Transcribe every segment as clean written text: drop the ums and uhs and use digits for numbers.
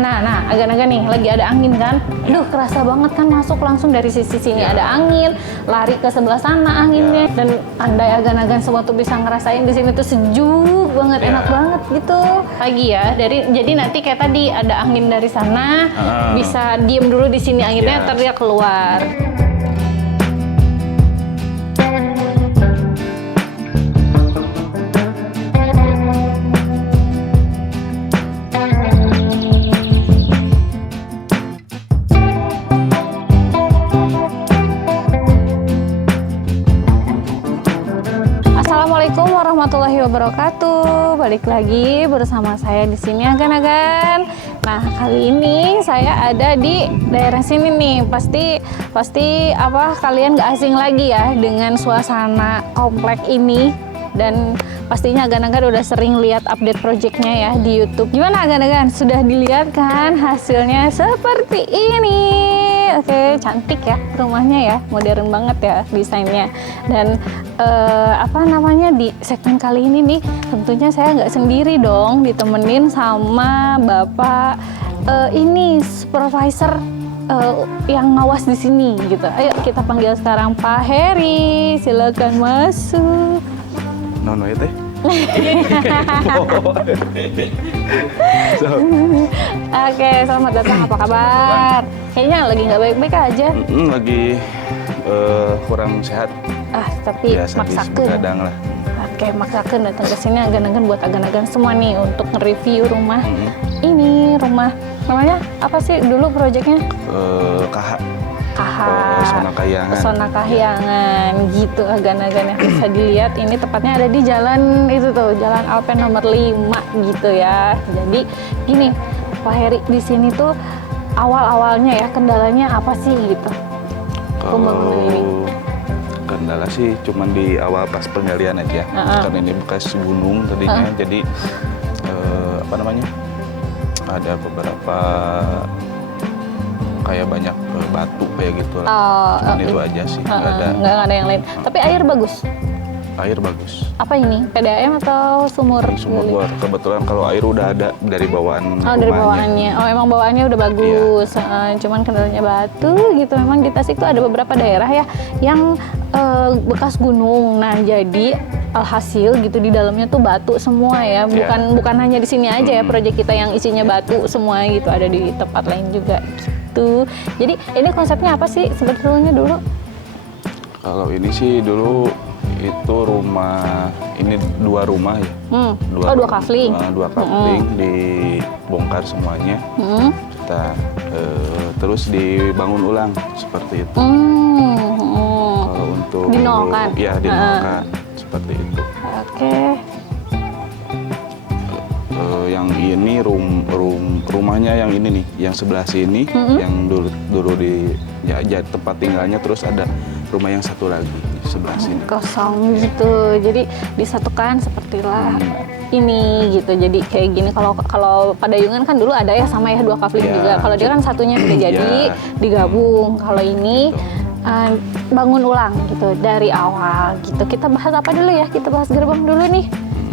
Nah, agak-agak nih lagi ada angin kan. Aduh, kerasa banget kan masuk langsung dari sisi sini ada angin, lari ke sebelah sana anginnya. Dan andai agan-agan semua tuh bisa ngerasain di sini tuh sejuk banget, enak banget gitu. Lagi ya, jadi nanti kayak tadi ada angin dari sana, bisa diem dulu di sini anginnya, ntar dia keluar. Assalamualaikum warahmatullahi wabarakatuh. Balik lagi bersama saya di sini Agan-Agan. Nah, kali ini saya ada di daerah sini nih. Pasti apa kalian gak asing lagi ya dengan suasana komplek ini. Dan pastinya Agan-Agan udah sering lihat update projectnya ya di YouTube. Gimana Agan-Agan? Sudah dilihat kan hasilnya seperti ini? Oke, cantik ya rumahnya ya, modern banget ya desainnya. Dan apa namanya, di segmen kali ini nih tentunya saya nggak sendiri dong, ditemenin sama Bapak ini supervisor yang ngawas di sini gitu. Ayo kita panggil sekarang Pak Heri, silakan masuk. Nono ya teh. Oke, selamat datang. Apa kabar? Kayaknya lagi nggak baik-baik aja. Lagi kurang sehat. Tapi biasa maksakeun. begadang lah. Oke, maksakeun datang ke sini Agan-Agan buat Agan-Agan semua nih untuk nge-review rumah. Ini rumah namanya apa sih dulu proyeknya? KH. Pesona Kahyangan. Pesona Kahyangan gitu Agan-Agan yang bisa dilihat. Ini tepatnya ada di jalan itu tuh, Jalan Alpen nomor 5 gitu ya. Jadi gini, Pak Heri, di sini tuh awal-awalnya ya kendalanya apa sih gitu? Pembangunan ini. Kendala sih cuman di awal pas penggalian aja. Karena ini bekas gunung tadinya, jadi apa namanya? Ada beberapa kayak banyak batu kayak gitu lah. Cuman itu aja sih, nggak ada yang lain. Tapi air bagus. Air bagus. Apa ini? PDAM atau sumur? Sumur bor. Kebetulan kalau air udah ada dari bawaan rumahnya. Dari bawaannya. Oh, emang bawaannya udah bagus. Iya. Cuman kendalanya batu gitu. Memang di Tasik tuh ada beberapa daerah ya yang bekas gunung. Nah, jadi alhasil gitu di dalamnya tuh batu semua ya. Bukan hanya di sini aja ya proyek kita yang isinya batu semua gitu. Ada di tempat lain juga gitu. Jadi ini konsepnya apa sih sebetulnya dulu? Kalau ini sih dulu itu rumah, ini dua rumah ya. Dua kafling. Dua kafling dibongkar semuanya. Kita terus dibangun ulang seperti itu. Kalau untuk dinolkan. Ya, dinolkan seperti itu. Oke. Yang ini rumahnya yang ini nih, yang sebelah sini, yang dulu di tempat tinggalnya, terus ada rumah yang satu lagi di sebelah sini. Kosong gitu. Jadi disatukan sepertilah ini gitu. Jadi kayak gini, kalau Padayungan kan dulu ada ya sama ya dua kafling juga. Kalau dia kan satunya udah jadi digabung. Kalau ini bangun ulang gitu dari awal gitu. Kita bahas apa dulu ya? Kita bahas gerbang dulu nih.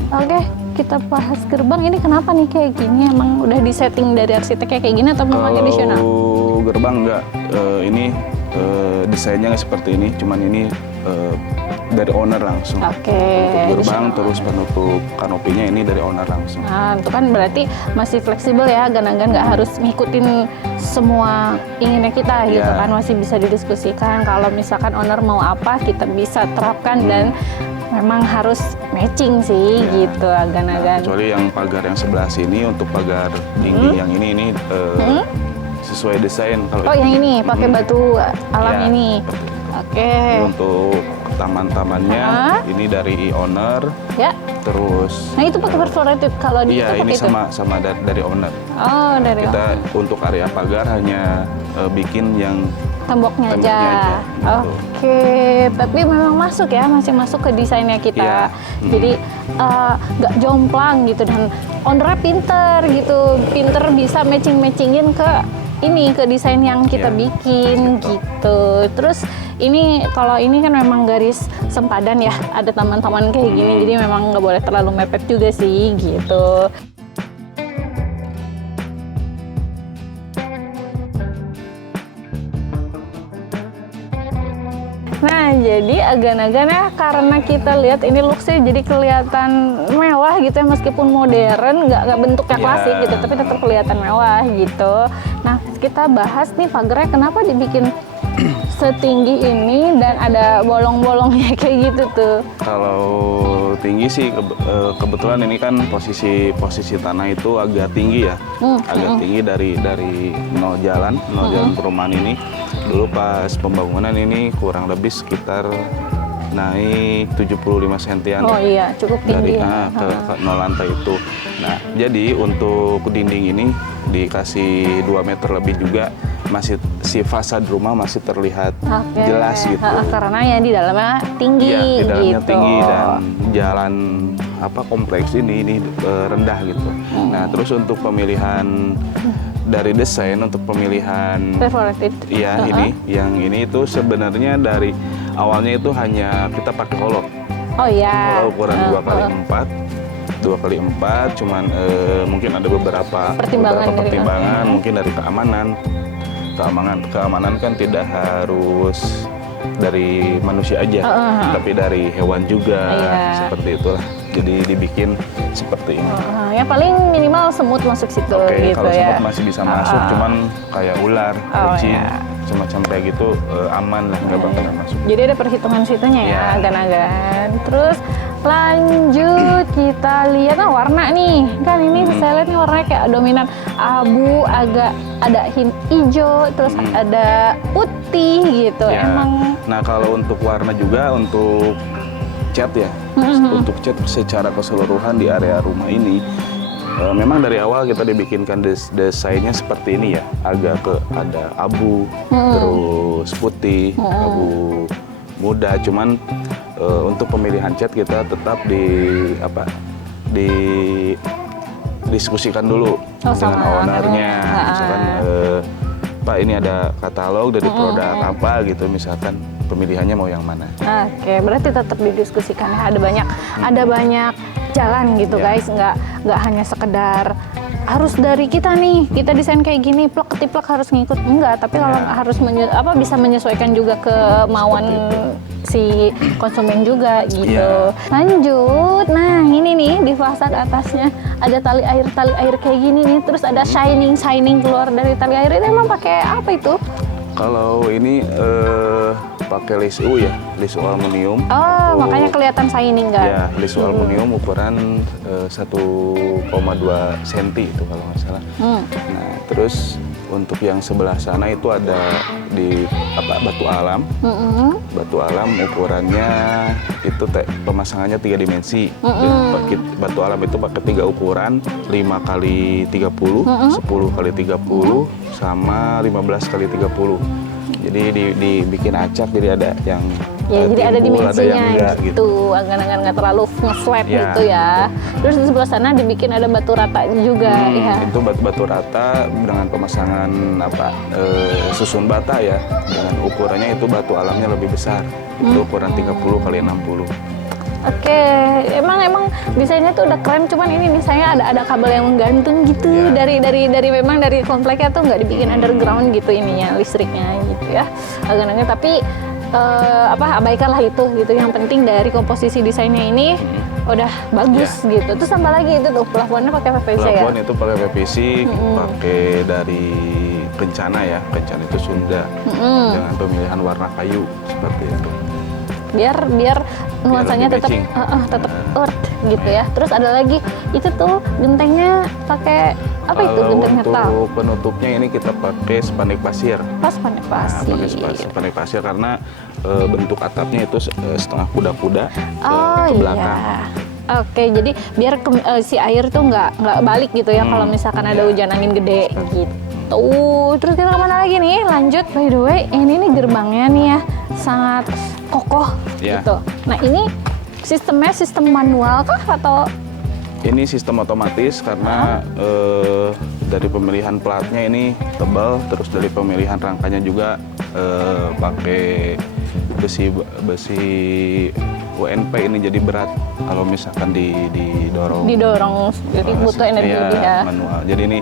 Oke, kita bahas gerbang. Ini kenapa nih kayak gini? Emang udah disetting dari arsiteknya kayak gini atau memang tradisional? Gerbang enggak. Ini desainnya nggak seperti ini. Cuman ini dari owner langsung. Oke. Untuk gerbang terus penutup kanopinya ini dari owner langsung. Nah, itu kan berarti masih fleksibel ya, Agan-Agan nggak harus ngikutin semua inginnya kita gitu kan, masih bisa didiskusikan. Kalau misalkan owner mau apa, kita bisa terapkan dan memang harus matching sih gitu Agan-Agan. Kecuali yang pagar yang sebelah sini, untuk pagar dinding yang ini sesuai desain. Kalau yang ini pakai batu alam ini. Oke. Untuk taman-tamannya ini dari owner. Ya. Terus. Nah, itu pakai perforated kalau di itu ini sama dari owner. Oh, dari kita owner. Untuk area pagar hanya bikin yang temboknya aja. Oke, tapi memang masuk ya, masih masuk ke desainnya kita. Jadi nggak jomplang gitu, dan ownernya pinter gitu, bisa matchingin ke desain yang kita bikin gitu. Terus ini kalau ini kan memang garis sempadan ya, ada taman-taman kayak gini, jadi memang nggak boleh terlalu mepet juga sih gitu. Jadi agan-agan karena kita lihat ini looksnya jadi kelihatan mewah gitu ya, meskipun modern, nggak bentuknya klasik gitu, tapi tetap kelihatan mewah gitu. Nah kita bahas nih pagarnya kenapa dibikin setinggi ini dan ada bolong-bolongnya kayak gitu tuh. Kalau tinggi sih kebetulan ini kan posisi tanah itu agak tinggi ya, agak tinggi dari nol jalan perumahan ini. Dulu pas pembangunan ini kurang lebih sekitar naik 75 sentian. Oh iya, cukup tinggi dari ke nol lantai itu. Nah, jadi untuk dinding ini dikasih 2 meter lebih juga, masih si fasad rumah masih terlihat jelas gitu. Karena ya di dalamnya tinggi. Iya, di dalamnya gitu. tinggi dan jalan kompleks ini rendah gitu. Nah, terus untuk pemilihan dari desain untuk pemilihan Perforated. Iya, ini itu sebenarnya dari awalnya itu hanya kita pakai holok. Oh iya. Holok ukuran 2x4, cuman mungkin ada beberapa pertimbangan mungkin dari keamanan kan tidak harus dari manusia aja, tapi dari hewan juga, seperti itulah. Jadi dibikin seperti ini. Ya paling minimal semut masuk situ gitu kalau ya. semut masih bisa masuk, cuman kayak ular, kucing, semacam kayak gitu aman lah, nggak bakalan masuk. Jadi ada perhitungan situnya ya, agan-agan. Terus lanjut kita lihat warna nih. Kan ini saya lihat nih warnanya kayak dominan abu, agak ada hint hijau, terus ada putih gitu. Emang. Nah kalau untuk warna juga untuk cat ya, untuk cat secara keseluruhan di area rumah ini, memang dari awal kita dibikinkan desainnya seperti ini ya, ada abu, terus putih, abu muda. Cuman untuk pemilihan cat kita tetap diskusikan dulu dengan ownernya, misalkan Pak ini ada katalog dari produk apa gitu, misalkan pemilihannya mau yang mana. Oke, berarti tetap didiskusikan ya. Ada banyak jalan gitu guys, nggak hanya sekedar harus dari kita nih, kita desain kayak gini, plek ketiplek harus ngikut, enggak. Tapi kalau harus bisa menyesuaikan juga kemauan si konsumen juga gitu. Lanjut, nah ini nih di fasad atasnya ada tali air kayak gini nih, terus ada shining keluar dari tali air. Itu emang pakai apa itu? Kalau ini pakai lisu ya, lisu aluminium. Oh, makanya kelihatan shining kan? Ya, lisu aluminium ukuran 1,2 cm itu kalau nggak salah. Nah, terus untuk yang sebelah sana itu ada batu alam. Batu alam ukurannya itu pemasangannya 3 dimensi. Batu alam itu pakai 3 ukuran, 5x30, 10x30, sama 15x30. Jadi dibikin acak, jadi ada yang jadi ada timbul, dimensinya ada yang enggak, gitu, agar nggak terlalu nge-flat gitu ya. Terus di sebelah sana dibikin ada batu rata juga ya. Itu batu rata dengan pemasangan susun bata ya, dengan ukurannya itu batu alamnya lebih besar, itu ukuran 30x60. Oke, emang desainnya tuh udah keren, cuman ini nih saya ada kabel yang menggantung gitu dari memang dari kompleknya tuh nggak dibikin underground gitu ininya, listriknya gitu ya. Agak-agak tapi abaikanlah itu gitu. Yang penting dari komposisi desainnya ini udah bagus gitu. Terus tambah lagi itu tuh plafonnya pakai PVC ya. Plafon itu pakai PVC, pakai dari Kencana ya. Kencana itu Sunda, dengan pemilihan warna kayu seperti itu. Biar nuansanya tetap earth gitu ya. Terus ada lagi itu tuh gentengnya pakai apa itu, genteng metal? Untuk penutupnya ini kita pakai spanduk pasir. Spanduk pasir. Pakai spanduk pasir karena bentuk atapnya itu setengah kuda-kuda ke belakang. Oke, jadi biar si air tuh nggak balik gitu ya kalau misalkan ada hujan angin gede gitu. Terus kita kemana lagi nih? Lanjut, by the way, ini nih gerbangnya nih ya sangat kokoh gitu. Nah ini sistemnya sistem manual kah atau? Ini sistem otomatis karena dari pemilihan platnya ini tebal, terus dari pemilihan rangkanya juga pakai besi WNP ini jadi berat kalau misalkan didorong jadi butuh energi ya manual. Jadi ini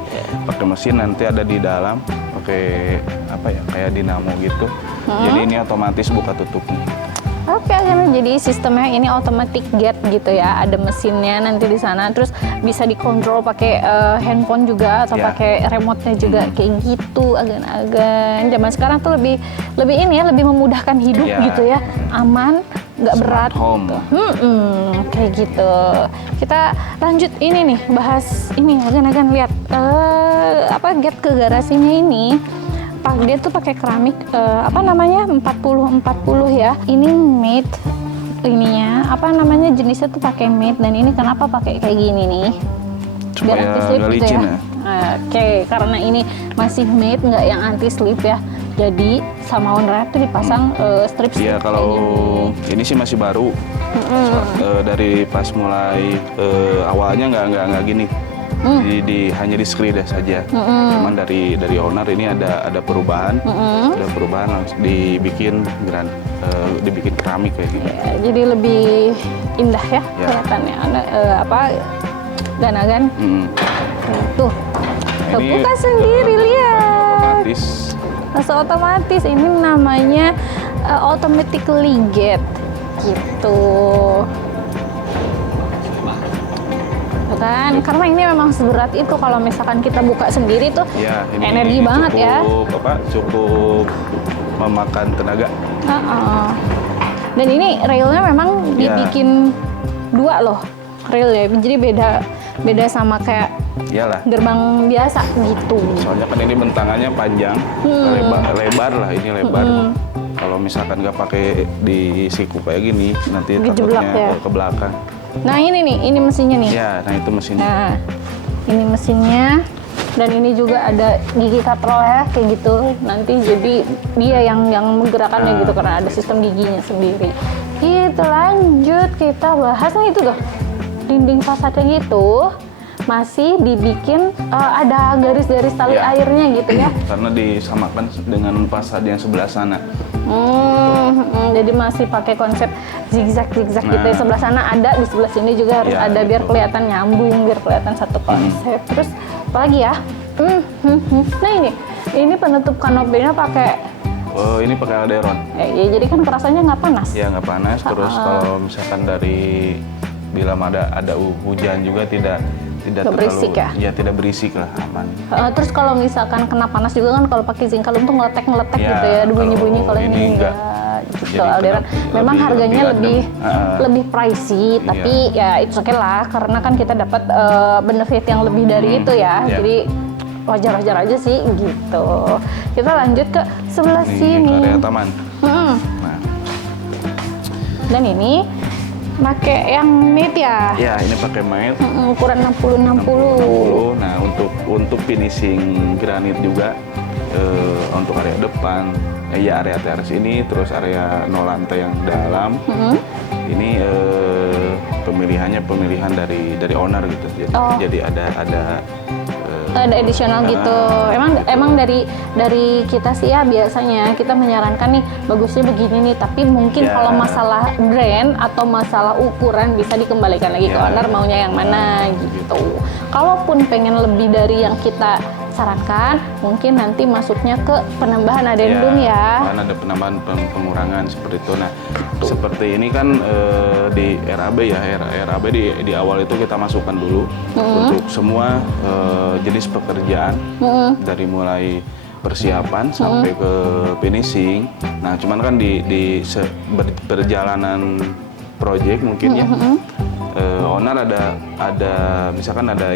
pakai mesin, nanti ada di dalam pakai kayak dinamo gitu. Jadi ini otomatis buka tutupnya. Oke, kan jadi sistemnya ini automatic gate gitu ya. Ada mesinnya nanti di sana, terus bisa dikontrol pakai handphone juga atau Ya. pakai remote-nya juga kayak gitu, agan-agan. Zaman sekarang tuh lebih ini ya, lebih memudahkan hidup Ya. gitu ya, aman, nggak Smart berat. home. Kayak gitu. Kita lanjut ini nih, bahas ini agan-agan lihat gate ke garasinya ini. Dia tuh pakai keramik apa namanya 40 ya. Ini made ininya apa namanya jenisnya tuh pakai made, dan ini kenapa pakai kayak gini nih? Biar Supaya anti slip nggak gitu licin ya. Oke, karena ini masih made nggak yang anti slip ya. Jadi sama owner tuh dipasang strip-strip Iya, kalau ini sih masih baru. Dari pas mulai awalnya nggak gini. Hanya di sklides saja. Cuman dari owner ini ada perubahan. Ada perubahan langsung dibikin dibikin keramik kayak gini. Ya, jadi lebih indah ya, kelihatannya. Gan-gan. Tuh, Ini, buka sendiri lihat. Otomatis. Langsung otomatis, ini namanya automatically gate gitu. Tuh kan, karena ini memang seberat itu kalau misalkan kita buka sendiri tuh Ya, ini energi banget ya. Cukup memakan tenaga. Dan ini railnya memang dibikin dua loh railnya, jadi beda sama kayak Iyalah. gerbang biasa gitu. Soalnya kan ini bentangannya panjang, lebar lah, ini lebar. Kalau misalkan nggak pakai di siku kayak gini, nanti Gejeblak takutnya ya. ke belakang. Nah ini nih, ini mesinnya nih. Ya, nah itu mesinnya. Nah, ini mesinnya, dan ini juga ada gigi katrol ya, kayak gitu. Nanti jadi dia yang menggerakkannya gitu, karena ada sistem giginya sendiri. Gitu, lanjut kita bahas. Nah itu tuh, dinding fasadnya gitu, masih dibikin ada garis-garis tali Ya. airnya gitu ya. Karena disamakan dengan fasad yang sebelah sana. Jadi masih pakai konsep zigzag gitu ya. Sebelah sana ada, di sebelah sini juga harus Ya, ada biar betul. kelihatan nyambung, biar kelihatan satu konsep. Terus apa lagi ya? Nah ini penutup kanopinya pakai Ini pakai alderon. ya, jadi kan kerasanya nggak panas. Ya nggak panas. Terus kalau misalkan bila ada hujan juga tidak Nggak terlalu berisik ya? Ya tidak berisik lah, aman. Terus kalau misalkan kena panas juga kan, kalau pakai zinc kalum tuh ngeletek Ya, gitu ya, ada bunyi-bunyi. kalau Kalau ini ini enggak. enggak gitu. Jadi Alderan memang harganya lebih lebih pricey, tapi ya itu oke lah, karena kan kita dapat benefit yang lebih dari itu ya. Ya. Jadi wajar-wajar aja sih gitu. Kita lanjut ke sebelah Ini sini. area taman. Nah, Dan ini pakai yang made ya. ya ini pakai mat. Ukuran 60-60. Nah, untuk finishing granit juga untuk area depan, area teras ini, terus area no lantai yang dalam. Ini pemilihan dari owner gitu. Jadi Ada additional gitu. Emang dari kita sih ya, biasanya kita menyarankan nih bagusnya begini nih, tapi mungkin Ya. kalau masalah brand atau masalah ukuran bisa dikembalikan lagi ke Ya. owner maunya yang mana gitu. Kalaupun pengen lebih dari yang kita sarankan, mungkin nanti masuknya ke penambahan adendum ya. Kan ada penambahan pengurangan seperti itu. Nah, seperti ini kan di RAB ya, RAB di awal itu kita masukkan dulu untuk semua jenis pekerjaan dari mulai persiapan sampai ke finishing. Nah, cuman kan di perjalanan project mungkin ya. Owner ada misalkan ada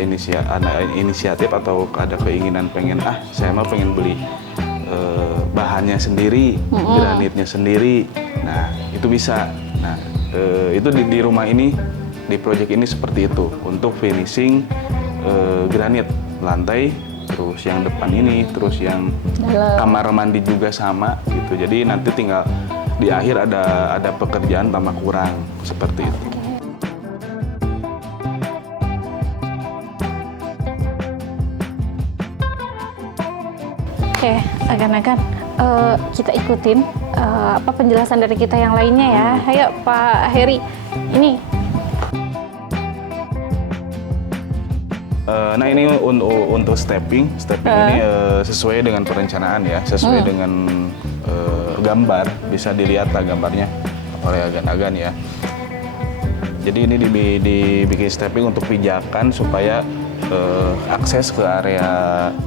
inisiatif atau ada keinginan pengen saya mah pengen beli bahannya sendiri, granitnya sendiri. Nah, itu bisa. Nah, itu di rumah ini, di proyek ini seperti itu untuk finishing granit lantai, terus yang depan ini, terus yang kamar mandi juga sama gitu. Jadi nanti tinggal di akhir ada pekerjaan tambah kurang seperti itu. Oke, agan-agan kita ikutin apa penjelasan dari kita yang lainnya ya. Ayo Pak Heri, ini. Nah ini untuk stepping ini sesuai dengan perencanaan ya, sesuai dengan gambar, bisa dilihat lah gambarnya oleh agan-agan ya. Jadi ini dibikin stepping untuk pijakan supaya akses ke area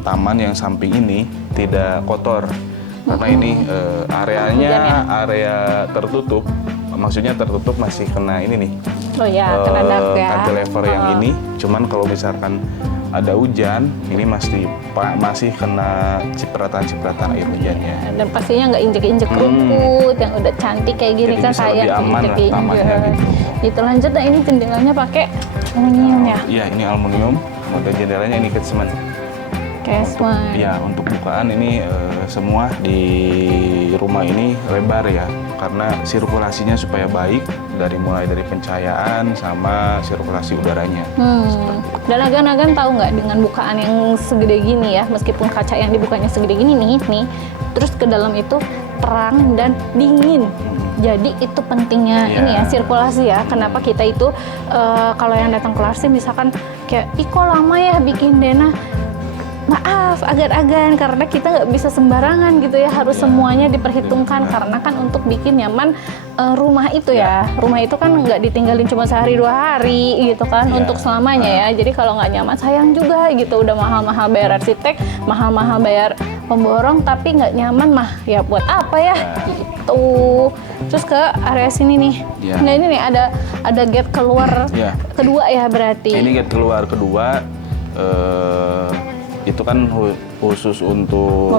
taman yang samping ini tidak kotor. Karena ini areanya area tertutup, maksudnya tertutup masih kena ini nih. Oh ya, kena dark ya. Cantilever yang ini. Cuman kalau misalkan ada hujan, ini masih kena cipratan-cipratan air hujannya. Dan pastinya nggak injek-injek rumput yang udah cantik kayak gini. Jadi kan bisa saya lebih aman lah tamannya gitu. Itu lanjut, nah ini jendelanya pakai aluminium ya. Iya, ini aluminium. Model jendelanya ini casement. Casement. Ya, untuk bukaan ini semua di rumah ini lebar ya, karena sirkulasinya supaya baik mulai dari pencahayaan sama sirkulasi udaranya. Dan agan-agan tahu nggak dengan bukaan yang segede gini ya, meskipun kaca yang dibukanya segede gini nih, terus ke dalam itu terang dan dingin. Jadi itu pentingnya ini ya, sirkulasi ya. Kenapa kita itu kalau yang datang ke Larsin misalkan kayak, ih kok lama ya bikin Dena. Maaf, agan-agan, karena kita nggak bisa sembarangan gitu ya, harus semuanya diperhitungkan karena kan untuk bikin nyaman rumah itu ya. Rumah itu kan nggak ditinggalin cuma sehari 2 hari gitu kan, untuk selamanya ya. Jadi kalau nggak nyaman sayang juga gitu, udah mahal-mahal bayar arsitek, mahal-mahal bayar pemborong, tapi nggak nyaman mah ya buat apa ya gitu. Terus ke area sini nih, nah ini nih ada gate keluar kedua ya berarti. Ini gate keluar kedua. Itu kan khusus untuk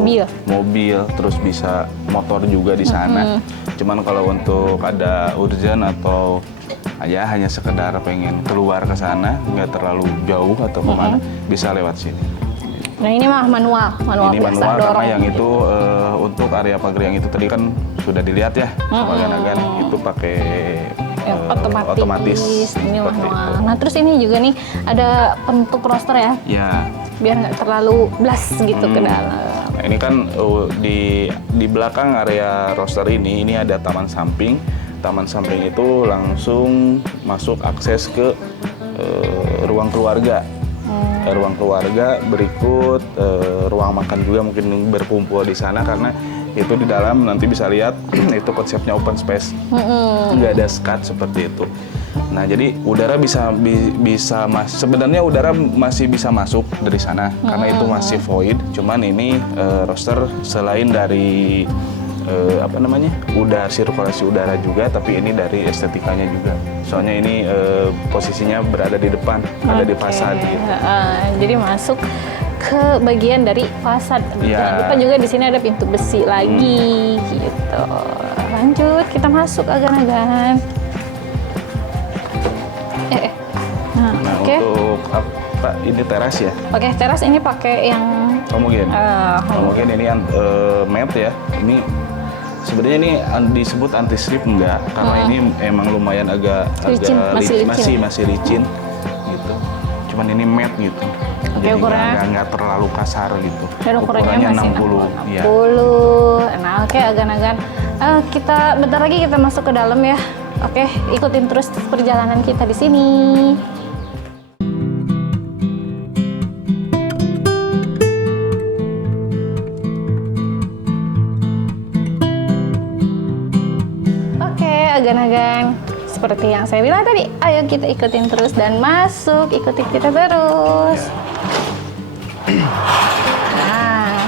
mobil, terus bisa motor juga di sana. Cuman kalau untuk ada urgent atau ya hanya sekedar pengen keluar ke sana, nggak terlalu jauh atau kemana, bisa lewat sini. Nah ini mah manual ini biasa manual dorong. karena yang itu untuk area pagar yang itu tadi kan sudah dilihat ya, agan-agan itu pakai otomatis. Ini manual. Nah terus ini juga nih ada bentuk roster ya. Ya. Biar nggak terlalu blas gitu ke dalam. Nah, ini kan di belakang area roster ini ada taman samping. Taman samping itu langsung masuk akses ke ruang keluarga. Ruang keluarga berikut ruang makan juga mungkin berkumpul di sana karena itu di dalam nanti bisa lihat itu konsepnya open space. Nggak ada skat seperti itu. Nah, jadi udara sebenarnya udara masih bisa masuk dari sana karena itu masih void. Cuman ini roster selain dari sirkulasi udara juga, tapi ini dari estetikanya juga. Soalnya ini posisinya berada di depan, ada di fasad gitu. Jadi masuk ke bagian dari fasad. Jangan lupa juga di sini ada pintu besi lagi gitu. Lanjut, kita masuk agan-agan. Untuk apa ini teras ya? Oke, teras ini pakai yang homogen. Homogen ini matte ya. Ini sebenarnya ini disebut anti slip enggak, karena ini emang lumayan agak masih licin gitu. Cuman ini matte gitu. Jadi nggak terlalu kasar gitu. Dan ukurannya masih 60. Ya. Nah, oke agan-agan. Kita bentar lagi kita masuk ke dalam ya. Oke, ikutin terus perjalanan kita di sini. Agan-agan, seperti yang saya bilang tadi, ayo kita ikutin terus dan masuk, ikuti kita terus. Nah,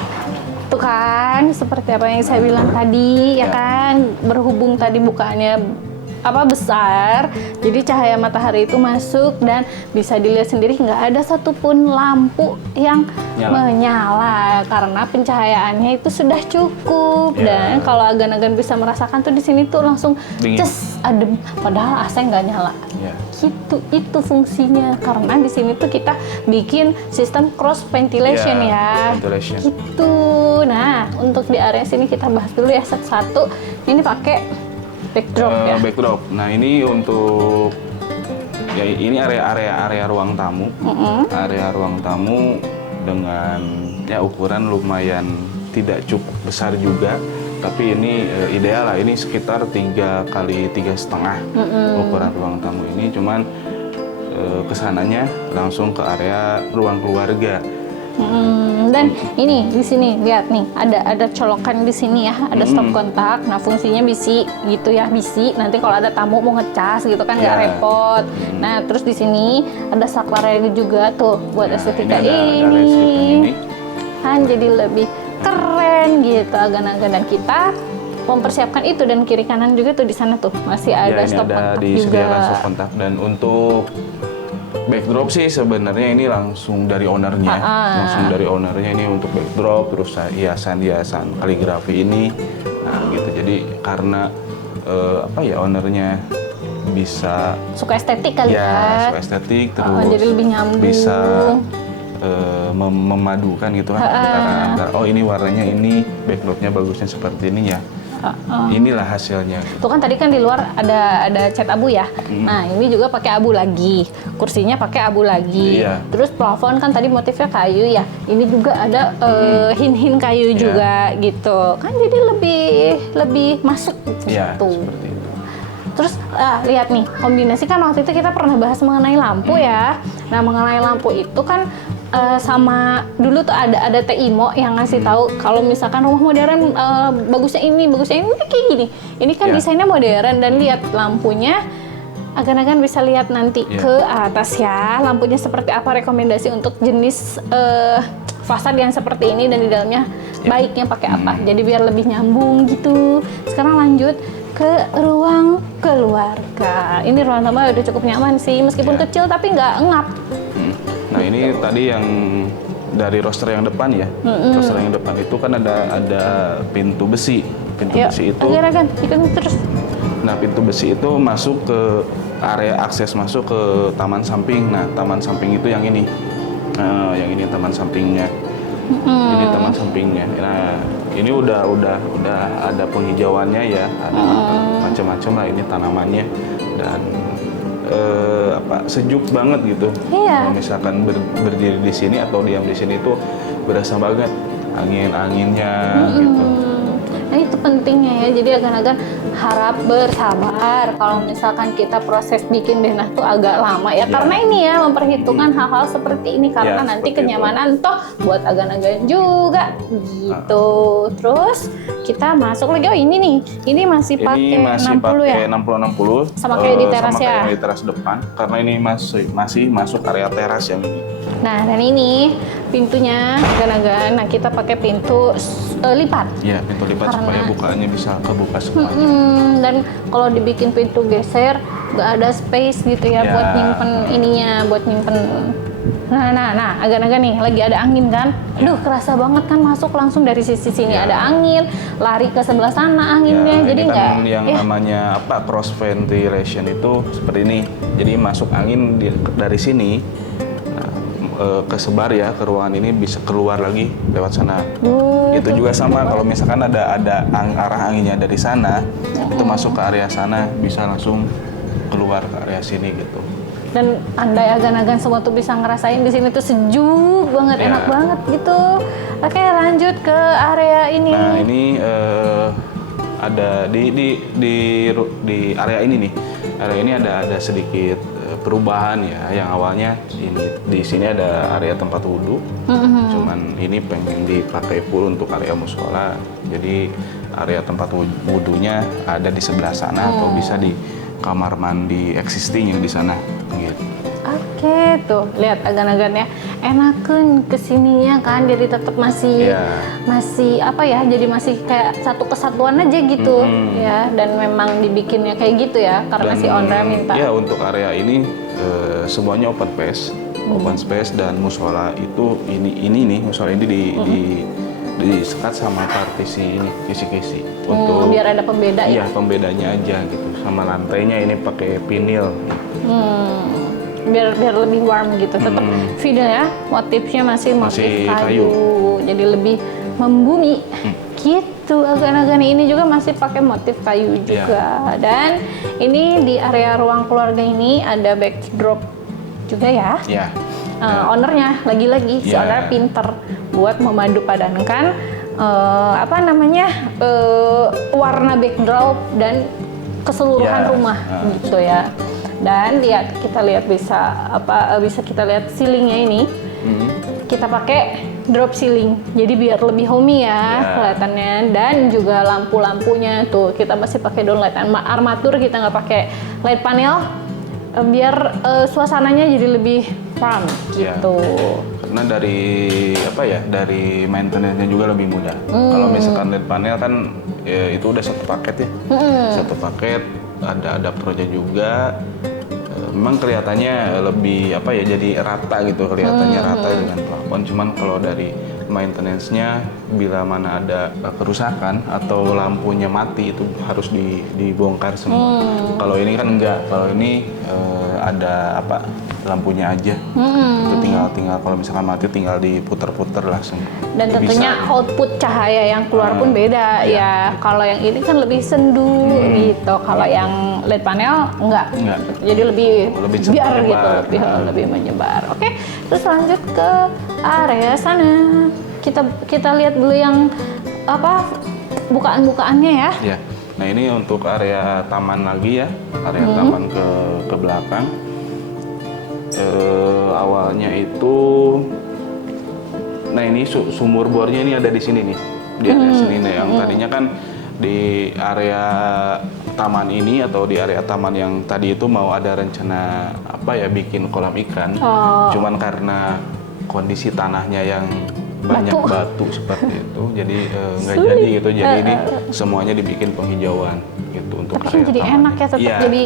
tuh kan seperti apa yang saya bilang tadi ya kan, berhubung tadi bukaannya besar, jadi cahaya matahari itu masuk dan bisa dilihat sendiri nggak ada satupun lampu yang menyala karena pencahayaannya itu sudah cukup. Dan kalau agan-agan bisa merasakan tuh di sini tuh langsung ces adem, padahal AC nggak nyala. Gitu, itu fungsinya karena di sini tuh kita bikin sistem cross ventilation gitu. Nah, untuk di area sini kita bahas dulu ya satu-satu. Ini pakai backdrop ya. Backdrop. Nah, ini untuk ini area ruang tamu. Area ruang tamu dengan ukuran lumayan tidak cukup besar juga, tapi ini ideal lah. Ini sekitar 3 kali 3,5 ukuran ruang tamu ini. Cuman kesananya langsung ke area ruang keluarga. Dan ini di sini lihat nih ada colokan di sini ya, ada stop kontak. Nah fungsinya bisi gitu ya, bisi. Nanti kalau ada tamu mau ngecas gitu kan nggak repot. Nah terus di sini ada saklarnya juga tuh buat estetika ini. Kan jadi lebih keren gitu agan-agan, dan kita mempersiapkan itu, dan kiri kanan juga tuh di sana tuh masih ada stop kontak disediakan juga. stop kontak. Dan untuk backdrop sih sebenarnya ini langsung dari ownernya, langsung dari ownernya ini untuk backdrop, terus hiasan-hiasan kaligrafi ini, nah gitu. Jadi karena ownernya bisa Suka estetik kali ya. suka estetik, terus jadi lebih nyambung. bisa memadukan gitu kan antara oh ini warnanya ini, backdropnya bagusnya seperti ini ya. Inilah hasilnya. Tuh kan tadi kan di luar ada cat abu ya. Nah ini juga pakai abu lagi. Kursinya pakai abu lagi. Iya. Terus plafon kan tadi motifnya kayu ya. Ini juga ada hin-hin kayu juga gitu. Kan jadi lebih masuk gitu. Iya, seperti itu. Terus lihat nih, kombinasi kan waktu itu kita pernah bahas mengenai lampu ya. Nah mengenai lampu itu kan sama dulu tuh ada Teh Imo yang ngasih tahu kalau misalkan rumah modern bagusnya ini kayak gini. Ini kan desainnya modern, dan lihat lampunya, agan-agan bisa lihat nanti ke atas ya. Lampunya seperti apa, rekomendasi untuk jenis fasad yang seperti ini, dan di dalamnya baiknya pakai apa. Jadi biar lebih nyambung gitu. Sekarang lanjut ke ruang keluarga. Ini ruang tamu udah cukup nyaman sih, meskipun kecil tapi nggak ngap. Nah ini tadi yang dari roster yang depan ya, roster yang depan itu kan ada pintu besi. Pintu besi itu. Agar-agar ikutin terus. Nah pintu besi itu masuk ke area akses masuk ke taman samping. Nah taman samping itu yang ini, yang ini taman sampingnya. Ini taman sampingnya. Nah ini udah ada penghijauannya ya, ada macam-macam lah ini tanamannya, dan sejuk banget gitu. Iya. Kalau misalkan berdiri di sini atau diam di sini itu berasa banget anginnya gitu. Nah itu pentingnya ya, jadi agan-agan harap bersabar kalau misalkan kita proses bikin denah tuh agak lama ya, karena ini ya memperhitungkan hal-hal seperti ini, karena nanti kenyamanan toh buat agan-agan juga gitu. Terus kita masuk lagi, oh ini nih, ini masih pakai 60 ya? 60-60 sama kayak di teras ya? Sama kayak di teras depan, karena ini masih masuk area teras yang ini. Nah dan ini pintunya agan-agan, nah kita pakai pintu lipat. Iya, pintu lipat supaya bukaannya bisa kebuka semuanya. Dan kalau dibikin pintu geser, nggak ada space gitu ya, buat nyimpen ininya, buat nyimpen. Nah, agan-agan nih lagi ada angin kan? Aduh, kerasa banget kan masuk langsung dari sisi sini ada angin, lari ke sebelah sana anginnya, jadi ini nggak. kan yang namanya cross ventilation itu seperti ini. Jadi masuk angin dari sini. Kesebar ya ke ruangan ini, bisa keluar lagi lewat sana. Itu juga sama kalau misalkan ada arah anginnya dari sana, itu masuk ke area sana bisa langsung keluar ke area sini gitu. Dan andai agan-agan semua tuh bisa ngerasain di sini tuh sejuk banget, enak banget gitu. Oke, lanjut ke area ini. Nah ini ada di area ini nih. Area ini ada sedikit perubahan ya, yang awalnya di sini ada area tempat wudhu, cuman ini pengen dipakai full untuk area musola, jadi area tempat wudhunya ada di sebelah sana atau bisa di kamar mandi existing yang di sana gitu. Oke, tuh lihat agan-agan ya, enakan kesininya kan, jadi tetap masih apa ya, jadi masih kayak satu kesatuan aja gitu ya, dan memang dibikinnya kayak gitu ya, karena si owner minta. Ya untuk area ini semuanya open space dan musola itu ini nih, musola ini disekat sama partisi ini, kisi-kisi untuk biar ada pembeda ya. Iya, pembedanya aja gitu, sama lantainya ini pakai vinil. Biar lebih warm gitu, tetap video ya, motifnya masih motif kayu, jadi lebih membumi gitu. Agan-agan ini juga masih pakai motif kayu juga. Dan ini di area ruang keluarga ini ada backdrop juga ya. Ownernya lagi-lagi si owner pinter buat memadu padankan warna backdrop dan keseluruhan rumah gitu ya. Dan kita lihat bisa kita lihat ceilingnya ini. kita pakai drop ceiling. Jadi biar lebih homey ya kelihatannya, dan juga lampu-lampunya tuh kita masih pakai downlight armatur, kita nggak pakai light panel biar suasananya jadi lebih warm gitu. Karena dari dari maintenance-nya juga lebih mudah. Kalau misalkan light panel kan itu udah satu paket ya. Satu paket, ada adaptornya juga. Memang kelihatannya lebih jadi rata gitu, kelihatannya rata dengan plafon. Cuman kalau dari maintenance-nya, bila mana ada kerusakan atau lampunya mati, itu harus dibongkar semua. Kalau ini kan enggak, kalau ini ada lampunya aja. Itu tinggal kalau misalkan mati tinggal diputer-puter langsung. Dan tentunya output cahaya yang keluar pun beda ya. Kalau yang ini kan lebih sendu gitu. Kalau yang LED panel enggak. Jadi lebih biar gitu, lebih menyebar. Oke, terus lanjut ke area sana. Kita lihat dulu yang bukaan-bukaannya ya. Ya. Nah, ini untuk area taman lagi ya. Area taman ke belakang. Awalnya itu, nah ini sumur bornya ini ada di sini nih, di area sini nih. Yang tadinya kan di area taman ini atau di area taman yang tadi itu mau ada rencana bikin kolam ikan. Cuman karena kondisi tanahnya yang banyak batu seperti itu, jadi nggak jadi gitu. Jadi ini semuanya dibikin penghijauan gitu untuk area jadi taman. Enak ya, tetap jadi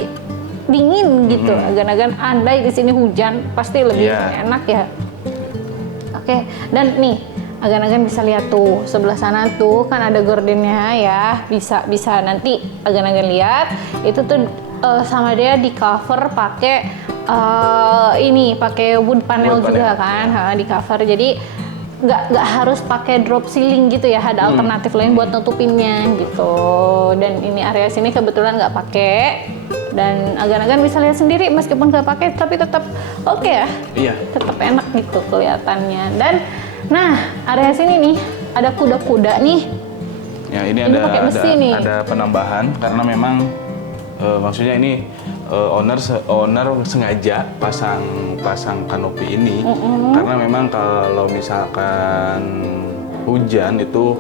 dingin gitu. Agan-agan andai di sini hujan pasti lebih enak ya. Oke, dan nih agan-agan bisa lihat tuh sebelah sana tuh kan ada gordennya ya. Bisa nanti agan-agan lihat itu tuh sama dia di cover pakai pakai wood panel juga kan, di cover. Jadi nggak harus pakai drop ceiling gitu ya, ada alternatif lain buat nutupinnya gitu. Dan ini area sini kebetulan nggak pakai, dan agan-agan bisa lihat sendiri meskipun nggak pakai tapi tetap oke ya. Iya. Tetap enak gitu kelihatannya. Dan nah area sini nih ada kuda-kuda nih. Ya ini ada penambahan karena memang maksudnya ini owner sengaja pasang kanopi ini karena memang kalau misalkan hujan itu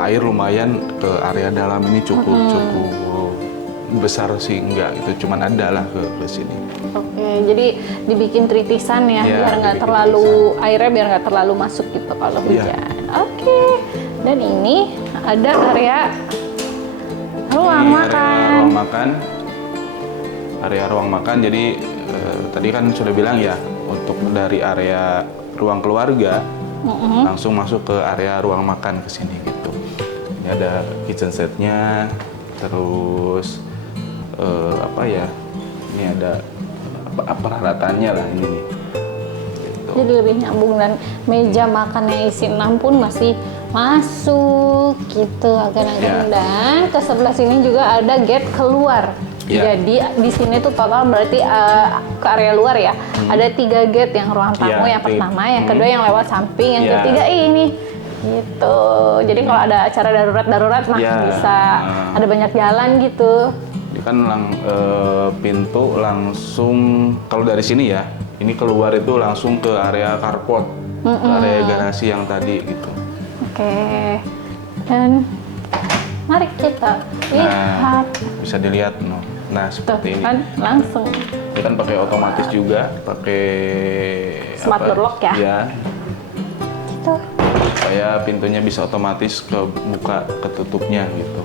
air lumayan ke area dalam ini cukup besar sih enggak gitu, cuman ada lah ke sini. Oke, jadi dibikin tritisan ya biar nggak terlalu airnya biar nggak terlalu masuk gitu kalau hujan. Oke, dan ini ada area ruang makan. Area ruang makan, jadi tadi kan sudah bilang ya, untuk dari area ruang keluarga langsung masuk ke area ruang makan ke sini gitu. Ini ada kitchen setnya, terus ini ada peralatannya lah ini nih. Gitu. Jadi lebih nyambung, dan meja makannya isi 6 pun masih masuk gitu agan-agan. Dan ke sebelah sini juga ada gate keluar. Jadi di sini tuh total berarti ke area luar ya. Ada 3 gate, yang ruang tamu yang pertama, yang kedua yang lewat samping, yang ketiga ini gitu. Jadi kalau ada acara darurat bisa ada banyak jalan gitu. Ini kan pintu langsung kalau dari sini ya. Ini keluar itu langsung ke area carport, ke area garasi yang tadi gitu. Oke. Dan mari kita lihat. Bisa dilihat, nah seperti ini. Kan langsung. Ini kan pakai otomatis juga, pakai smart door lock ya. Ya. Gitu. Supaya pintunya bisa otomatis kebuka ketutupnya gitu.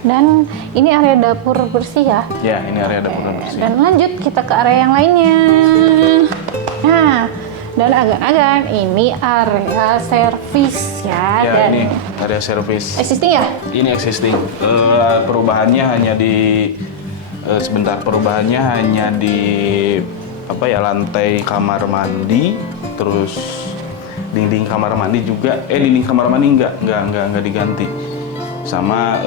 Dan ini area dapur bersih ya? Ya, ini area dapur bersih. Dan lanjut kita ke area yang lainnya. Nah, dan agan-agan ini area servis ya. Ya, dan ini area servis. Existing ya? Ini existing. Perubahannya hanya di lantai kamar mandi, terus dinding kamar mandi juga. Dinding kamar mandi enggak diganti. Sama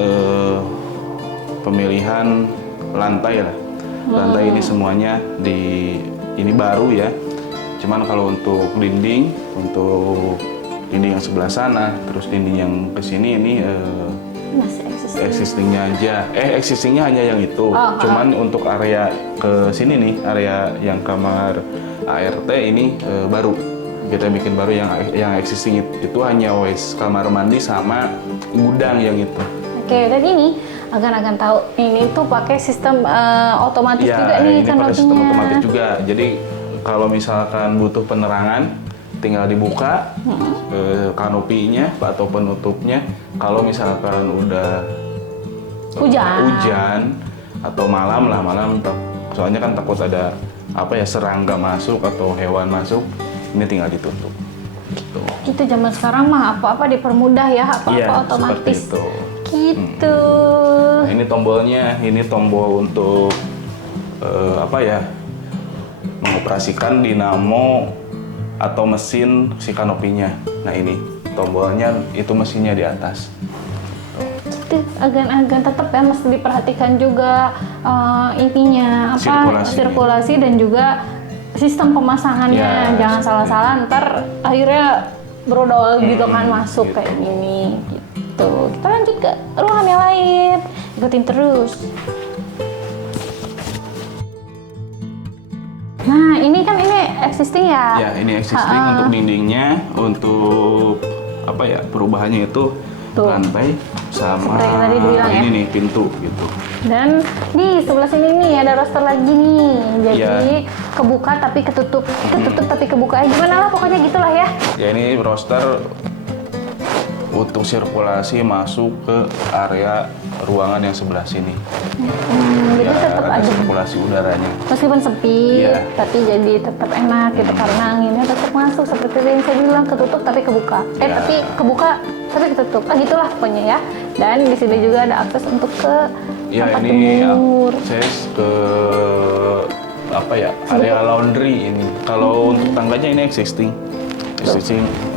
pemilihan lantai lah. Lantai ini semuanya ini baru ya. Cuman kalau untuk dinding yang sebelah sana, terus dinding yang ke sini ini masih existingnya aja. Existingnya hanya yang itu. Cuman untuk area ke sini nih, area yang kamar ART ini baru kita bikin baru yang existing itu hanya kamar mandi sama gudang yang itu. Oke, dan ini agan-agan tahu ini tuh pakai sistem otomatis Ya, juga nih ini pakai sistem kanopinya. otomatis juga. Jadi kalau misalkan butuh penerangan, tinggal dibuka kanopinya atau penutupnya. Kalau misalkan udah hujan atau malam, soalnya kan takut ada serangga masuk atau hewan masuk, ini tinggal ditutup. Gitu. Itu zaman sekarang mah apa-apa dipermudah ya, apa-apa Iya, otomatis. seperti itu. Gitu. Nah, ini tombolnya, ini tombol untuk mengoperasikan dinamo atau mesin si kanopinya. Nah ini tombolnya, itu mesinnya di atas. Itu agan-agan tetap ya mesti diperhatikan juga ininya sirkulasi dan juga sistem pemasangannya. Ya, Jangan salah-salah ntar akhirnya brodol gitu kan masuk gitu. kayak gini gitu. Kita lanjut ke ruangan yang lain, ikutin terus. Nah ini existing ya? Ya ini existing untuk dindingnya, untuk perubahannya itu Tuh. lantai sama Seperti yang tadi dibilang ini ya. nih pintu gitu. Dan di sebelah sini nih ada roster lagi nih, jadi Ya. kebuka tapi ketutup, ketutup tapi kebuka, gimana lah pokoknya gitulah ya. Ya ini roster untuk sirkulasi masuk ke area ruangan yang sebelah sini. Jadi Ya, tetap ada ada, sirkulasi udaranya. meskipun sepi, Iya. tapi jadi tetap enak gitu karena anginnya tetap masuk seperti yang saya bilang, ketutup tapi kebuka, Ya. tapi kebuka tapi ketutup, gitulah pokoknya ya. Dan di sini juga ada akses untuk ke Ya tempat ini jemur. akses ke area laundry ini. Kalau untuk tangganya ini existing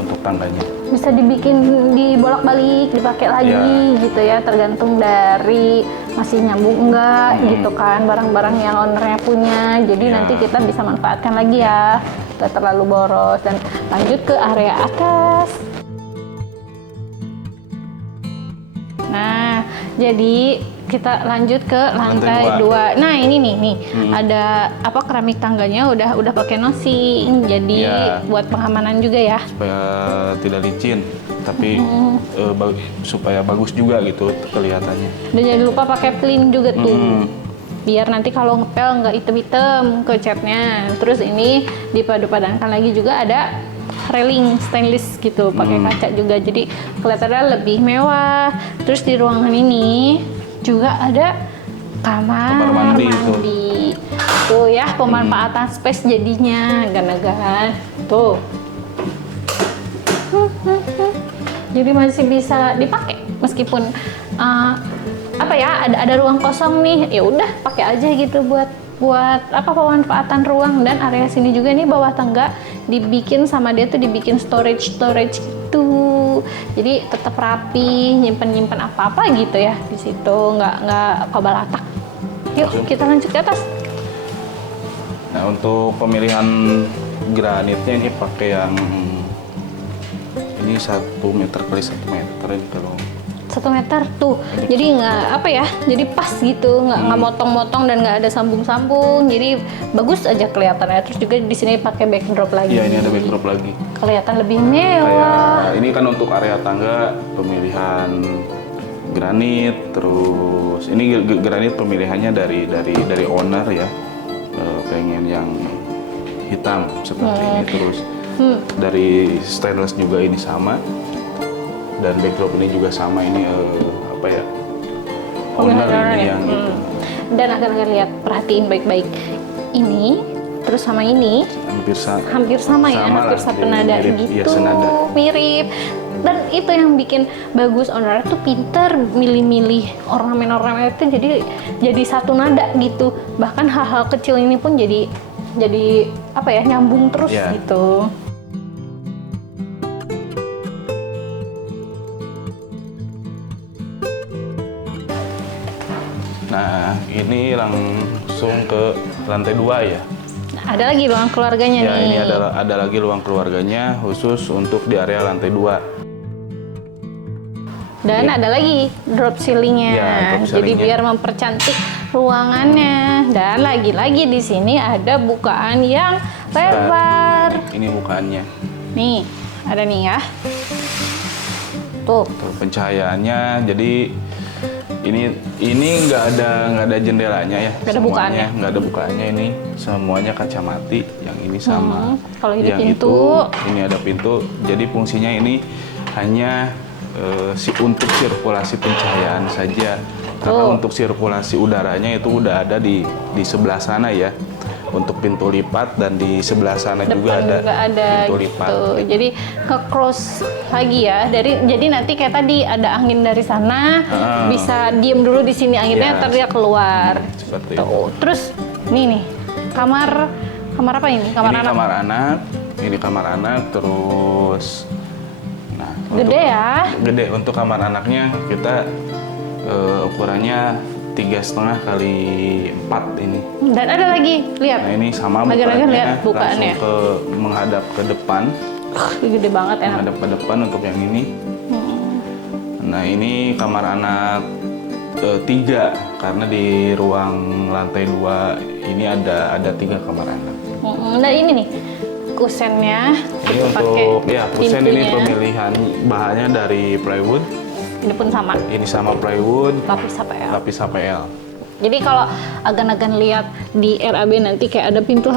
untuk tangganya. Bisa dibikin dibolak-balik, dipakai lagi Ya. gitu ya, tergantung dari masih nyambung enggak gitu kan barang-barang yang ownernya punya. Jadi Ya. nanti kita bisa manfaatkan lagi ya, nggak terlalu boros. Dan lanjut ke area atas. Nah, jadi kita lanjut ke lantai Lantai 2. Nah, ini nih ada keramik tangganya udah pakai nosing. Jadi Ya. buat pengamanan juga ya. Supaya tidak licin, tapi supaya bagus juga gitu kelihatannya. Dan jangan lupa pakai pelin juga tuh. Biar nanti kalau ngepel nggak item-item ke catnya. Terus ini dipadu-padankan lagi juga ada railing stainless gitu, pakai kaca juga. Jadi kelihatannya lebih mewah. Terus di ruangan ini juga ada kamar mandi Tuh ya, pemanfaatan space jadinya, gan-gan. Tuh. Jadi masih bisa dipakai meskipun ada ruang kosong nih, ya udah pakai aja gitu buat pemanfaatan ruang. Dan area sini juga nih bawah tangga dibikin sama dia tuh dibikin storage gitu. Jadi tetap rapi, nyimpen apa-apa gitu ya di situ, nggak kabalatak. Yuk kita lanjut ke atas. Nah untuk pemilihan granitnya ini pakai yang ini 1 meter kali 1 meter ini kalau 1 meter tuh, jadi jadi pas gitu, nggak motong-motong dan nggak ada sambung-sambung, jadi bagus aja kelihatannya. Terus juga di sini pakai backdrop lagi. Iya ini ada backdrop lagi. Kelihatan lebih mewah. Kayak ini kan untuk area tangga pemilihan granit, terus ini granit pemilihannya dari owner ya, pengen yang hitam seperti ini. Terus dari stainless juga ini sama. Dan backdrop ini juga sama, ini owner ini yang gitu. Dan akan lihat, perhatiin baik-baik ini terus sama ini hampir sama ya, hampir satu nada mirip, gitu, ya, senada. mirip. Dan itu yang bikin bagus, owner tuh pinter milih-milih ornamen-ornamen itu jadi satu nada gitu. Bahkan hal-hal kecil ini pun jadi nyambung terus gitu. Nah, ini langsung ke lantai 2 ya. Ada lagi ruang keluarganya Ya, nih. ini ada lagi ruang keluarganya khusus untuk di area lantai 2. Dan ada lagi drop ceilingnya. Ya, drop Jadi ceilingnya. biar mempercantik ruangannya. Dan lagi-lagi di sini ada bukaan yang lebar. Ini bukaannya. Nih, ada nih ya. Tuh. Tuh, pencahayaannya jadi ini nggak ada jendelanya ya. Nggak ada bukaannya. Nggak ada bukaannya, ini semuanya kaca mati. Yang ini sama. Kalau ini yang pintu. Ini ada pintu. Jadi fungsinya ini hanya untuk sirkulasi pencahayaan saja. Karena untuk sirkulasi udaranya itu udah ada di sebelah sana ya. Untuk pintu lipat, dan di sebelah sana juga ada pintu lipat. Gitu. Jadi ke-close lagi ya. Jadi nanti kayak tadi ada angin dari sana, bisa diem dulu di sini anginnya, ntar dia keluar. Seperti Tuh. itu. Terus nih kamar apa ini? Kamar ini anak. kamar anak. Ini kamar anak. Terus, nah, Gede ya? Gede. Untuk kamar anaknya kita ukurannya 3,5 kali 4 ini. Dan ada lagi, lihat. Nah, ini sama Agar-agar lihat bukaannya, bukaannya. langsung menghadap ke depan. Gede banget enak. Menghadap ke depan untuk yang ini. Nah, ini kamar anak 3, karena di ruang lantai 2 ini ada 3 kamar anak. Nah ini nih kusennya Ini kita pakai untuk kusen ini pintunya. pemilihan bahannya dari plywood. Ini pun sama, Ini sama plywood, lapis HPL. lapis HPL. Jadi kalau agan-agan lihat di RAB nanti kayak ada pintu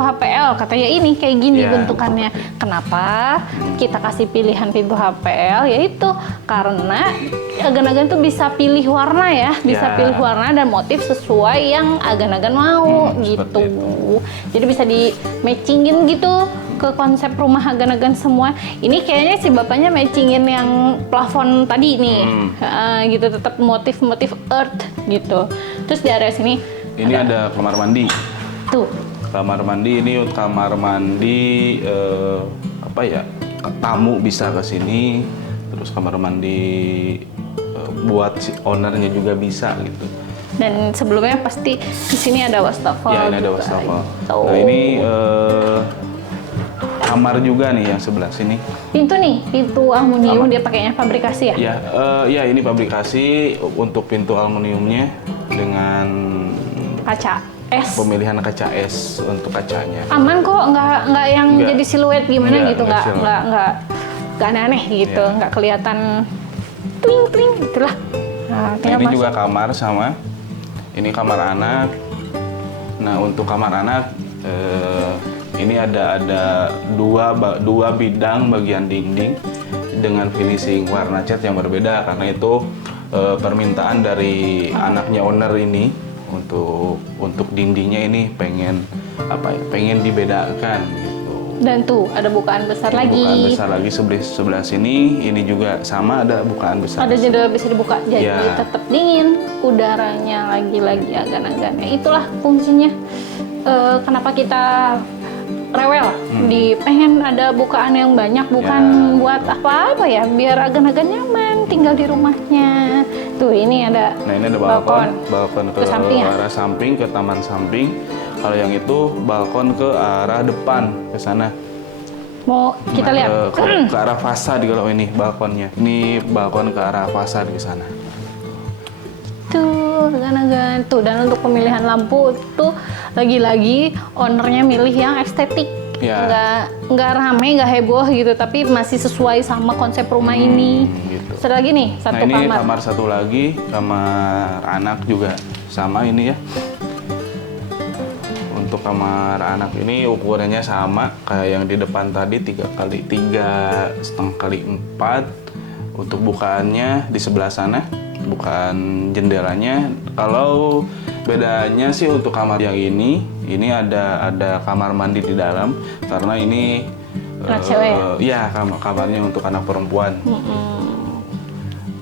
HPL, katanya ini kayak gini Ya. bentukannya. Kenapa kita kasih pilihan pintu HPL? Yaitu karena agan-agan tuh bisa pilih warna ya, bisa Ya. pilih warna dan motif sesuai yang agan-agan mau seperti gitu. itu. Jadi bisa di matchingin gitu ke konsep rumah agan-agan semua. Ini kayaknya si bapaknya matchingin yang plafon tadi nih, gitu, tetap motif-motif earth gitu. Terus di area sini Ini ada kamar mandi. tuh, Kamar mandi ini kamar mandi apa ya? Tamu bisa ke sini. Terus kamar mandi buat si ownernya juga bisa gitu. dan sebelumnya pasti di sini ada wastafel. Ya, ini ada juga. wastafel. Tuh. Nah, ini kamar juga nih yang sebelah sini. pintu aluminium dia pakainya fabrikasi ya? Ya ini pabrikasi untuk pintu aluminiumnya dengan Kaca es. pemilihan kaca es untuk kacanya. Aman kok, nggak yang Nggak. jadi siluet gimana Nggak, gitu, nggak siluet. nggak aneh-aneh gitu, Iya. nggak kelihatan tling gitulah. Nah, Nah, tinggal ini masuk. juga kamar sama. Ini kamar anak. Nah, untuk kamar anak ini ada dua bidang bagian dinding dengan finishing warna cat yang berbeda, karena itu permintaan dari anaknya owner ini untuk dindingnya ini pengen dibedakan gitu. Dan tuh ada bukaan besar lagi. Bukaan besar lagi sebelah sini, ini juga sama ada bukaan besar. Ada jendela bisa dibuka, jadi Ya. tetap dingin, udaranya lagi agan-agannya. Itulah fungsinya. Kenapa kita rewel pengen ada bukaan yang banyak, bukan Ya. buat apa-apa ya, biar agan-agan nyaman tinggal di rumahnya. Tuh ini ada. Nah, ini ada balkon ke samping ya? arah samping, ke taman samping. Kalau yang itu balkon ke arah depan ke sana. Mau kita Nah, lihat. ke arah fasad kalau ini balkonnya. Ini balkon ke arah fasad di sana. Tuh, agan-agan. Tuh, dan untuk pemilihan lampu tuh lagi-lagi ownernya milih yang estetik. Ya. Nggak rame, nggak heboh gitu, tapi masih sesuai sama konsep rumah ini. Gitu. Satu lagi nih, Nah, satu ini kamar. kamar satu lagi, kamar anak juga sama ini ya. Untuk kamar anak ini ukurannya sama kayak yang di depan tadi, 3,5 kali 4. Untuk bukaannya di sebelah sana, bukaan jendelanya. Kalau bedanya sih untuk kamar yang ini ada kamar mandi di dalam, karena ini Anak cewek ya? iya, kamarnya untuk anak perempuan.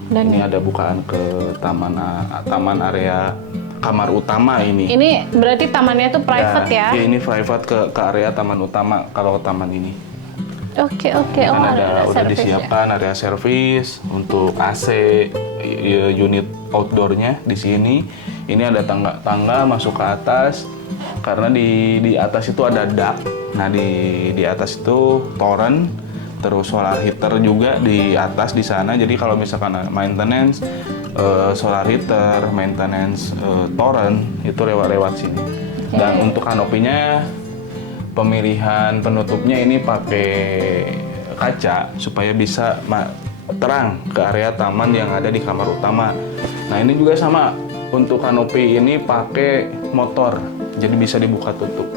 Dan Ini ada bukaan ke taman area kamar utama ini. ini berarti tamannya tuh private ya? Iya, ini private ke area taman utama kalau taman ini. Oke. Ini Oh, kan ada udah service ya? disiapkan area servis untuk AC, unit outdoornya di sini. Ini ada tangga masuk ke atas, karena di atas itu ada dak. Nah, di atas itu toren, terus solar heater juga di atas di sana. Jadi kalau misalkan maintenance solar heater, maintenance toren itu lewat sini. Dan untuk kanopinya pemilihan penutupnya ini pakai kaca supaya bisa terang ke area taman yang ada di kamar utama. Nah ini juga sama, untuk kanopi ini pakai motor, jadi bisa dibuka tutup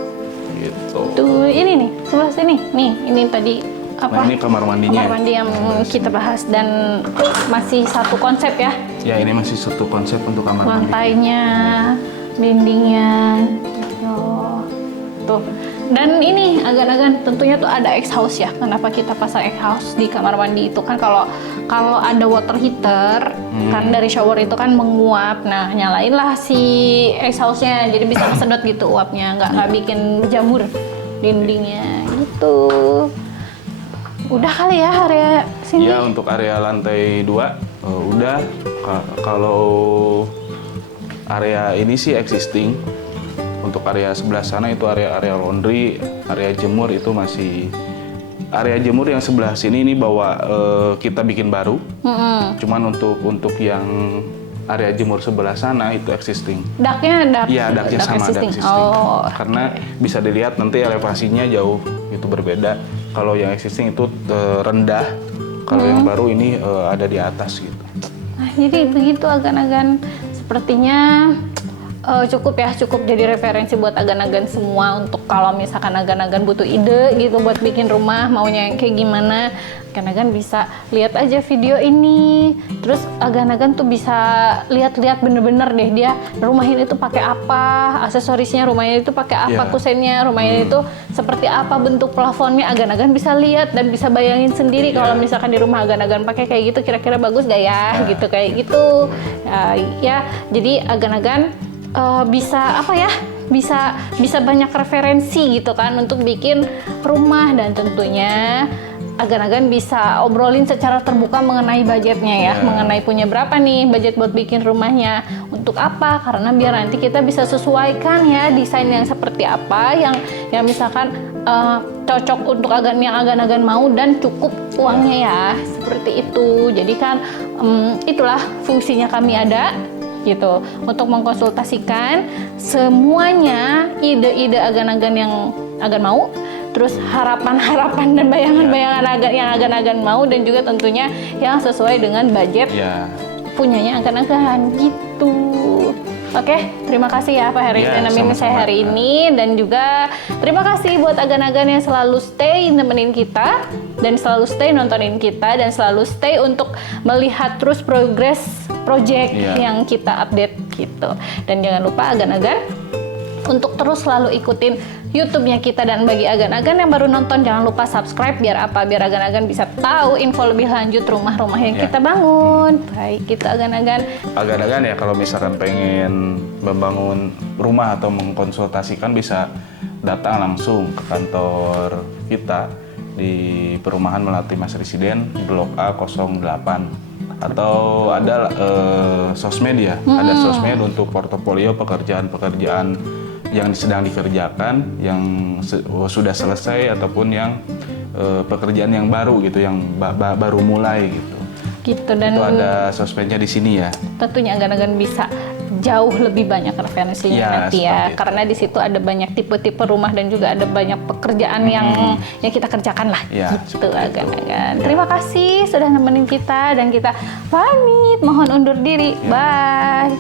gitu. Tuh ini nih sebelah sini, nih ini tadi apa? Nah ini kamar mandinya. Kamar mandi yang kita bahas dan masih satu konsep ya. Ya ini masih satu konsep untuk kamar mandi. Lantainya, dindingnya, gitu. Tuh. Dan ini agan-agan tentunya tuh ada exhaust ya. Kenapa kita pasang exhaust di kamar mandi itu kan kalau ada water heater kan dari shower itu kan menguap. Nah nyalainlah si exhaustnya jadi bisa kesedot gitu uapnya, nggak bikin berjamur dindingnya gitu. Udah kali ya area sini? Ya untuk area lantai 2 udah. Kalau area ini sih existing. Untuk area sebelah sana itu area laundry, area jemur itu masih area jemur yang sebelah sini ini bawa kita bikin baru. Cuman untuk yang area jemur sebelah sana itu existing. Daknya Iya, daknya sama, dak existing. Oh, karena bisa dilihat nanti elevasinya jauh itu berbeda. Kalau yang existing itu rendah, kalau yang baru ini ada di atas gitu. Nah, jadi begitu agan-agan sepertinya cukup jadi referensi buat agan-agan semua untuk kalau misalkan agan-agan butuh ide gitu buat bikin rumah maunya yang kayak gimana, agan-agan bisa lihat aja video ini, terus agan-agan tuh bisa lihat-lihat bener-bener deh dia rumahnya itu pakai apa, aksesorisnya rumahnya itu pakai apa, kusennya rumahnya itu seperti apa, bentuk plafonnya, agan-agan bisa lihat dan bisa bayangin sendiri kalau misalkan di rumah agan-agan pakai kayak gitu kira-kira bagus gak ya gitu kayak gitu ya jadi agan-agan bisa apa ya, bisa banyak referensi gitu kan untuk bikin rumah, dan tentunya agan-agan bisa obrolin secara terbuka mengenai budgetnya ya, mengenai punya berapa nih budget buat bikin rumahnya, untuk apa, karena biar nanti kita bisa sesuaikan ya desain yang seperti apa yang misalkan cocok untuk yang agan-agan mau dan cukup uangnya ya, seperti itu. Jadi kan itulah fungsinya kami ada gitu, untuk mengkonsultasikan semuanya ide-ide agan-agan yang agan mau, terus harapan-harapan dan bayangan-bayangan yang agan-agan mau, dan juga tentunya yang sesuai dengan budget punyanya agan-agan gitu. Oke, terima kasih ya Pak Heri nemenin saya hari ini, dan juga terima kasih buat agan-agan yang selalu stay nemenin kita dan selalu stay nontonin kita dan selalu stay untuk melihat terus progres project yang kita update gitu. Dan jangan lupa agan-agan untuk terus selalu ikutin YouTube-nya kita, dan bagi agan-agan yang baru nonton jangan lupa subscribe biar apa? Biar agan-agan bisa tahu info lebih lanjut rumah-rumah yang kita bangun. Baik, gitu agan-agan. Agan-agan ya kalau misalkan pengen membangun rumah atau mengkonsultasikan bisa datang langsung ke kantor kita di Perumahan Melati Mas Residen Blok A 08, atau ada sosmed ya, ada sosmed untuk portofolio pekerjaan-pekerjaan yang sedang dikerjakan, yang sudah selesai ataupun yang pekerjaan yang baru gitu, yang baru mulai gitu. Dan itu ada sosmednya di sini ya. Tentunya agan-agan bisa jauh lebih banyak referensinya nanti ya, karena di situ ada banyak tipe-tipe rumah dan juga ada banyak pekerjaan yang kita kerjakan lah gitu agan-agan. Terima kasih sudah nemenin kita, dan kita pamit, mohon undur diri. Bye.